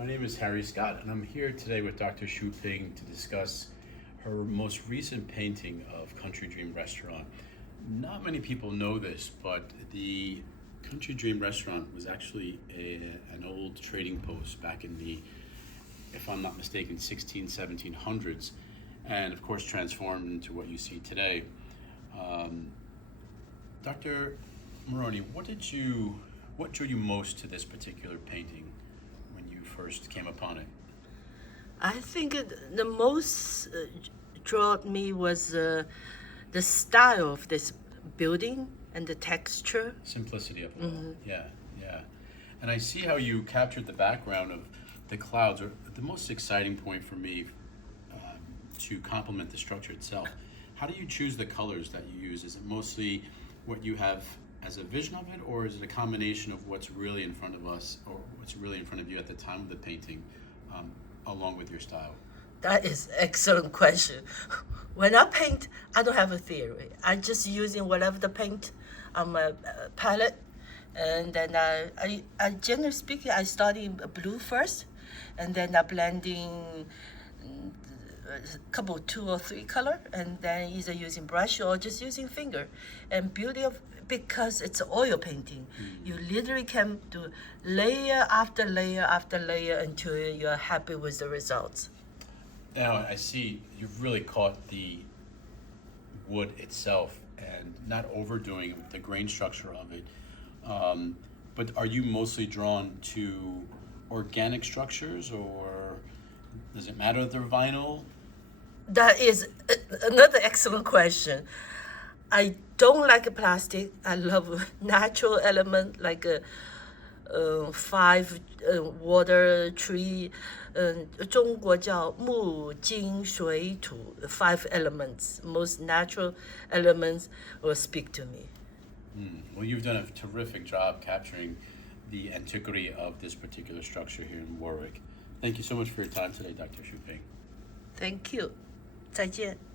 My name is Harry Scott, and I'm here today with Dr. Shu Ping to discuss her most recent painting of Country Dream Restaurant. Not many people know this, but the Country Dream Restaurant was actually an old trading post back in the, if I'm not mistaken, 1700s, and of course transformed into what you see today. Dr. Maroney, what drew you most to this particular painting when you first came upon it? I think the most drew me was the style of this building and the texture. Simplicity of it all. Yeah. And I see how you captured the background of the clouds, or the most exciting point for me to complement the structure itself. How do you choose the colors that you use? Is it mostly what you have as a vision of it, or is it a combination of what's really in front of us, or what's really in front of you at the time of the painting, along with your style? That is an excellent question. When I paint, I don't have a theory. I'm just using whatever the paint on my palette. And then I generally speaking, I start in blue first, and then I blending couple, 2 or 3 color, and then either using brush or just using finger. And beauty of, because it's oil painting, you literally can do layer after layer after layer until you're happy with the results. Now I see you've really caught the wood itself and not overdoing the grain structure of it. But are you mostly drawn to organic structures, or does it matter if they're vinyl? That is another excellent question. I don't like plastic. I love natural element like 5 water tree. 中国叫木金水土 5 elements. Most natural elements will speak to me. Well, you've done a terrific job capturing the antiquity of this particular structure here in Warwick. Thank you so much for your time today, Dr. Shu Ping. Thank you. 再见。